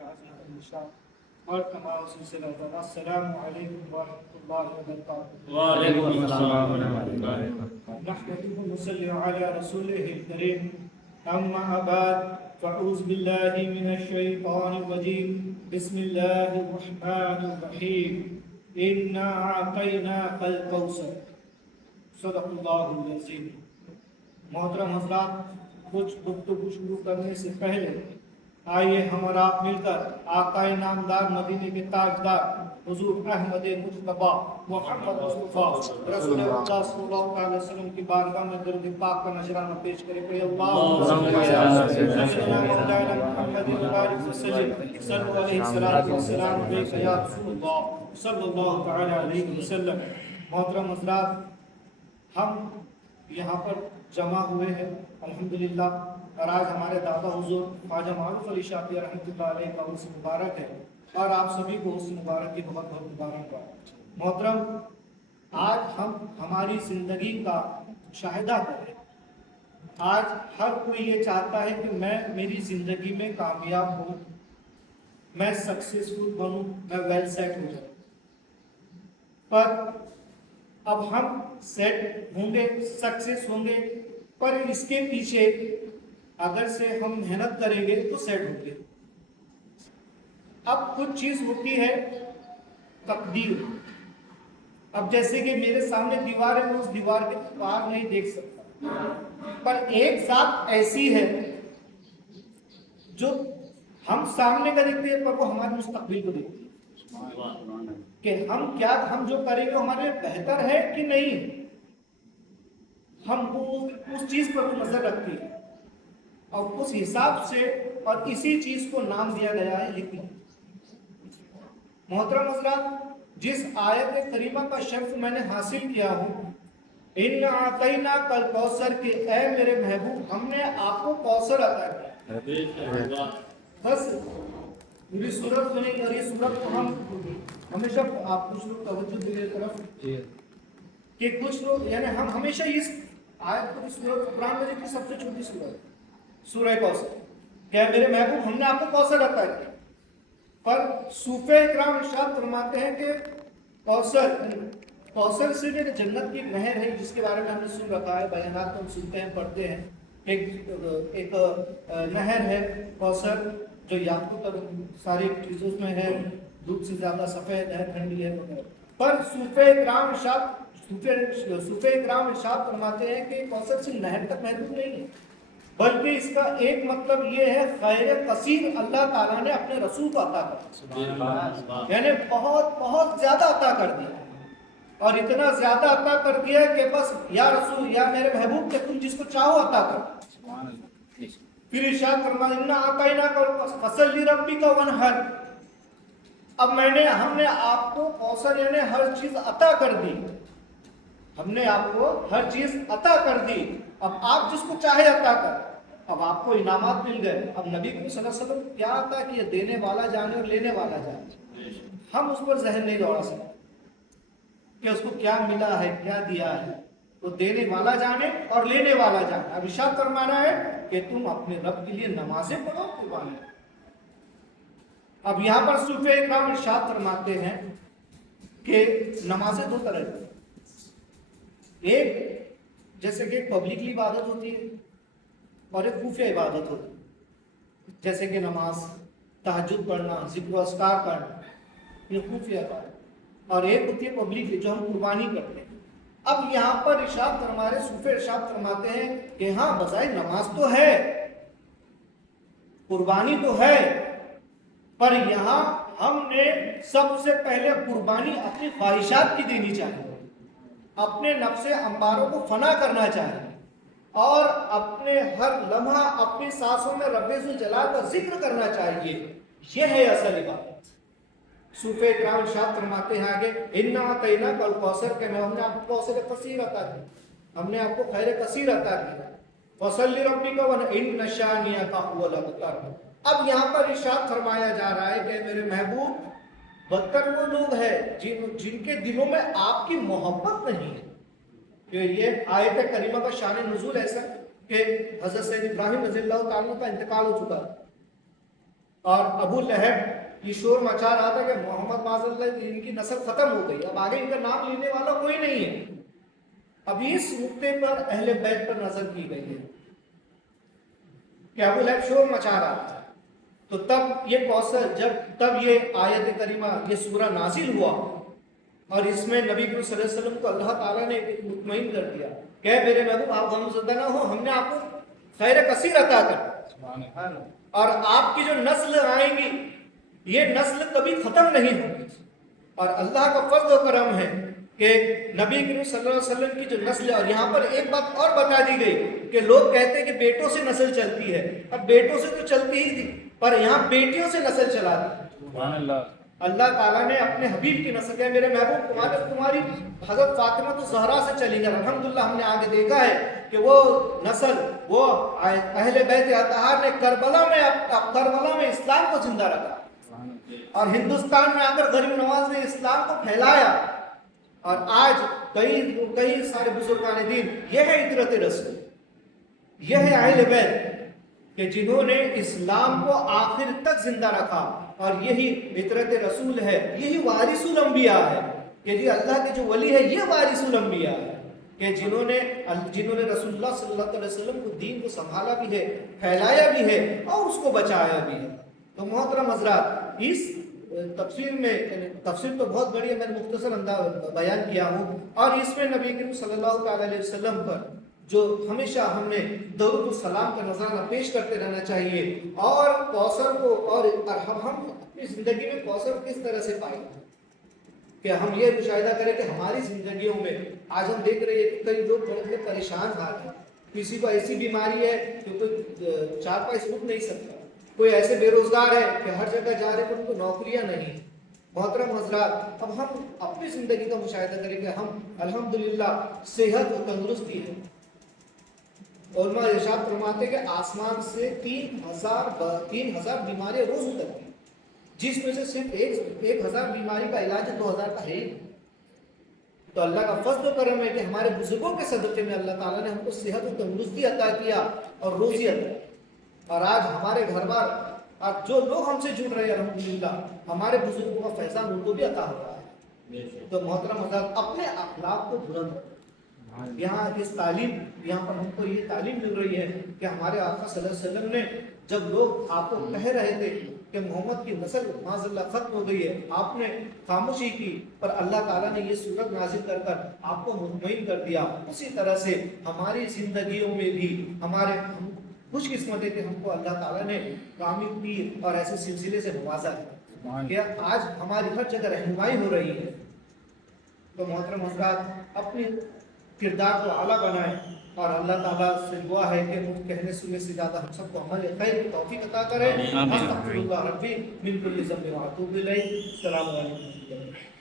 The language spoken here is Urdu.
اور تمام سلسلہ السلام علیکم ورحمۃ اللہ وبرکاتہ۔ وعلیکم السلام ورحمۃ اللہ وبرکاتہ۔ نحمده ونصلي على رسوله الكريم، اما بعد فاعوذ بالله من الشيطان الرجيم، بسم الله الرحمن الرحيم، انا اعطيناك الكوثر، صدق اللہ العظیم۔ محترم حضرات، کچھ گفتگو شروع کرنے سے پہلے آئیے ہم اور آپ مل کر آقا نامدار مدینے کے تاجدار حضور احمد مجتبیٰ محمد مصطفیٰ رسول اللہ صلی اللہ علیہ وسلم کی بارگاہ میں درود پاک کا نذرانہ پیش کریں۔ پڑھیں اللہم صلی علی مولانا محمد وبارک وسلم، صلو علیہ الصلوۃ والسلام علیک یا رسول اللہ صلی اللہ تعالی علیہ وسلم۔ محترم حضرات، ہم یہاں پر جمع ہوئے ہیں الحمدللہ، اور آج ہمارے دادا حضور خواجہ معروف علی شاپی رحمۃ اللہ علیہ کا عرس مبارک ہے، اور آپ سبھی کو عرس مبارک کی بہت بہت مبارکباد۔ محترم، آج ہم ہماری زندگی کا مشاہدہ کریں۔ آج ہر کوئی یہ چاہتا ہے کہ میں میری زندگی میں کامیاب ہوں، میں سکسیسفل بنوں، میں ویل سیٹ ہو جاؤں۔ پر اب ہم سیٹ ہوں گے، سکسیس ہوں گے، پر اس کے پیچھے اگر سے ہم محنت کریں گے تو سیٹ ہوں گے۔ اب کچھ چیز ہوتی ہے تقدیر۔ اب جیسے کہ میرے سامنے دیوار ہے، میں اس دیوار کے پار نہیں دیکھ سکتا، پر ایک ذات ایسی ہے جو ہم سامنے کا دیکھتے ہیں پر وہ ہمارے مستقبل کو دیکھتی ہے کہ ہم جو کریں گے ہمارے لیے بہتر ہے کہ نہیں۔ ہم اس چیز پر نظر رکھتی ہے، اور اس حساب سے اور اسی چیز کو نام دیا گیا ہے حکمت۔ محترم حضرات، جس آیت کریمہ کا شرف میں نے حاصل کیا ہوں، اِنَّا أَعْطَيْنَاكَ الْكَوْثَرَ، کہ اے میرے محبوب ہم نے آپ کو کوثر عطا کیا۔ بس پوری صورت تو نہیں، اور یہ صورت کو ہم ہمیشہ آپ کچھ لوگ توجہ دے طرف کہ کچھ لوگ یعنی ہم ہمیشہ اس آیت کو، اس صورت قرآن مجید کی سب سے چھوٹی صورت سورہ کوثر، کہ میرے محبوب ہم نے آپ کو کوثر عطا کیا۔ پر صوفیہ اکرام ارشاد فرماتے ہیں کہ کوثر صرف ایک جنت کی نہر ہے، جس کے بارے میں ہم نے سن رکھا ہے، بیانات ہم سنتے ہیں، پڑھتے ہیں۔ ایک نہر ہے کوثر جو یاقوت اور ساری چیزوں میں ہے، دودھ سے زیادہ سفید ہے، ٹھنڈی ہے وغیرہ۔ پر صوفیہ اکرام ارشاد فرماتے ہیں کہ کوثر صرف نہر تک محدود نہیں ہے، بلکہ اس کا ایک مطلب یہ ہے خیر کثیر اللہ تعالیٰ نے اپنے رسول کو عطا کر، یعنی بہت بہت زیادہ عطا کر دیا، اور اتنا زیادہ عطا کر دیا کہ بس یا رسول یا میرے محبوب کہ تم جس کو چاہو عطا کر۔ پھر ارشاد فرمایا اِنَّا أَعْطَيْنَاكَ فَصَلِّ لِرَبِّكَ وَانْحَرْ، اب ہم نے آپ کو کوثر یعنی ہر چیز عطا کر دی، ہم نے آپ کو ہر چیز عطا کر دی، اب آپ جس کو چاہے عطا کر۔ اب آپ کو انعامات مل گئے، اب نبی صلی اللہ علیہ وسلم کیا آتا کہ یہ دینے والا جانے اور لینے والا جانے، ہم اس پر ذہن نہیں دوڑا سکتے کہ اس کو کیا ملا ہے، کیا دیا ہے، تو دینے والا جانے اور لینے والا جانے۔ اب ارشاد فرمانا ہے کہ تم اپنے رب کے لیے نمازیں پڑھو، قربانی۔ اب یہاں پر صوفیہ اکرام ارشاد فرماتے ہیں کہ نمازیں دو طرح کی، ایک جیسے کہ پبلکلی عبادت ہوتی ہے، اور ایک خفیہ عبادت ہوتی ہے، جیسے کہ نماز، تہجد پڑھنا، ذکر و اذکار کرنا، یہ خفیہ عبادت، اور ایک ہوتی ہے پبلکلی جو ہم قربانی کرتے ہیں۔ اب یہاں پر ارشاد فرماتے، صوفیہ ارشاد فرماتے ہیں کہ ہاں بظاہر نماز تو ہے، قربانی تو ہے، پر یہاں ہم نے سب سے پہلے قربانی اپنی خواہشات کی دینی چاہیے، اپنے نفس اماروں کو فنا کرنا چاہیے، اور اپنے ہر لمحہ اپنی سانسوں میں رب ذوالجلال کا ذکر کرنا چاہیے۔ یہ ہے اصل عبادت۔ صوفیہ اکرام ارشاد فرماتے ہیں آگے اِنَّا أَعْطَيْنَاكَ الْكَوْثَرَ، کہ ہم نے آپ کو کوثر کثیر عطا کیا، ہم نے آپ کو خیر کثیر عطا کیا۔ فَصَلِّ لِرَبِّكَ وَإِنَّ شَانِئَكَ هُوَ الْأَبْتَرُ۔ اب یہاں پر ارشاد فرمایا جا رہا ہے کہ میرے محبوب بدتر وہ لوگ ہیں جن کے دلوں میں آپ کی محبت نہیں ہے۔ کہ یہ آیت کریمہ کا شان نزول ایسا کہ حضرت سید ابراہیم رضی اللہ تعالیٰ کا انتقال ہو چکا، اور ابو لہب یہ شور مچا رہا تھا کہ محمد معاذ اللہ ان کی نسل ختم ہو گئی، اب آگے ان کا نام لینے والا کوئی نہیں ہے. اب اس نقطے پر اہل بیت پر نظر کی گئی ہے کہ ابو لہب شور مچا رہا تھا. تو تب یہ کوثر، تب یہ آیت کریمہ، یہ سورہ نازل ہوا اور اس میں نبی کریم صلی اللہ علیہ وسلم کو اللہ تعالیٰ نے مطمئن کر دیا کہ میرے محبوب آپ غمزدہ نہ ہو، ہم نے آپ کو خیر کثیر عطا کر، اور آپ کی جو نسل آئیں گی یہ نسل کبھی ختم نہیں ہوگی. اور اللہ کا فضل و کرم ہے کہ نبی کریم صلی اللہ علیہ وسلم کی جو نسل ہے. اور یہاں پر ایک بات اور بتا دی گئی کہ لوگ کہتے ہیں کہ بیٹوں سے نسل چلتی ہے، اب بیٹوں سے تو چلتی ہی تھی پر یہاں بیٹیوں سے نسل چلا دی. اللہ تعالیٰ نے اپنے حبیب کی نسل کیا میرے محبوب تمہاری حضرت فاطمہ تو زہرا سے چلی گئی. الحمدللہ ہم نے آگے دیکھا ہے کہ وہ نسل، وہ اہل بیت اطہار نے کربلا میں اسلام کو زندہ رکھا اور ہندوستان میں آ کر غریب نواز نے اسلام کو پھیلایا. اور آج کئی سارے بزرگان دین، یہ ہے عطرت رسول، یہ ہے اہل بیت کہ جنہوں نے اسلام کو آخر تک زندہ رکھا. اور یہی عطرت رسول ہے، یہی وارث الانبیاء ہے کہ جی اللہ کے جو ولی ہے یہ وارث الانبیاء ہے کہ جنہوں نے رسول اللہ صلی اللہ علیہ وسلم کو دین کو سنبھالا بھی ہے، پھیلایا بھی ہے اور اس کو بچایا بھی ہے. تو محترم حضرات، اس تفسیر تو بہت بڑی ہے، میں نے مختصر انداز بیان کیا ہوں. اور اس میں نبی کریم صلی اللہ تعالی علیہ وسلم پر جو ہمیشہ ہم نے درود و سلام کا نذرانہ پیش کرتے رہنا چاہیے. اور کوثر کو، اور ہم اپنی زندگی میں کوثر کس طرح سے پائیں کہ ہم یہ مشاہدہ کریں کہ ہماری زندگیوں میں آج ہم دیکھ رہے ہیں کہ کئی لوگ بڑے بڑے پریشان حال ہیں. کسی کو ایسی بیماری ہے کہ کوئی چار پائی اٹھ نہیں سکتا، کوئی ایسے بے روزگار ہے کہ ہر جگہ جا رہے پر ان کو نوکریاں نہیں. محترم حضرات، اب ہم اپنی زندگی کا مشاہدہ کریں کہ ہم الحمدللہ صحت و تندرستی ہے. علماء ارشاد فرماتے کہ آسمان سے 3000 بیماریاں روز اترتی ہیں، جس میں سے صرف 1000 بیماری کا علاج 2000 کا ہے. تو اللہ کا فضل و کرم ہے کہ ہمارے بزرگوں کے صدقے میں اللہ تعالیٰ نے ہم کو صحت و تندرستی عطا کیا اور روزی عطا. اور آج ہمارے گھر بار اور جو لوگ ہم سے جڑ رہے ہیں الحمدللہ ہمارے بزرگوں کا فیضان ان کو بھی عطا ہو رہا ہے. تو محترم حضرات، اپنے اخلاق کو بلند کرو. یہاں اس تعلیم، یہاں پر ہم کو یہ تعلیم مل رہی ہے کہ ہمارے آقا صلی اللہ علیہ وسلم نے جب لوگ آپ کو کہہ رہے تھے کہ محمد کی نسل معاذ اللہ ختم ہو گئی ہے، آپ نے خاموشی کی، پر اللہ تعالیٰ نے یہ سورت نازل کر کر آپ کو مطمئن کر دیا. اسی طرح سے ہماری زندگیوں میں بھی ہم خوش قسمت ہے کہ ہم کو اللہ تعالیٰ نے کامل پیر اور ایسے سلسلے سے نوازا ہے کہ آج ہماری ہر جگہ رہنمائی ہو رہی ہے. تو محترم حضرات، اپنی کردار کو اعلیٰ بنائیں اور اللہ تعالیٰ سے دعا ہے کہ کہنے سننے سے زیادہ ہم سب کو عمل خیر کی توفیق عطا کرے. استغفر اللہ ربی من کل ذنب و اتوب الیہ. السلام علیکم.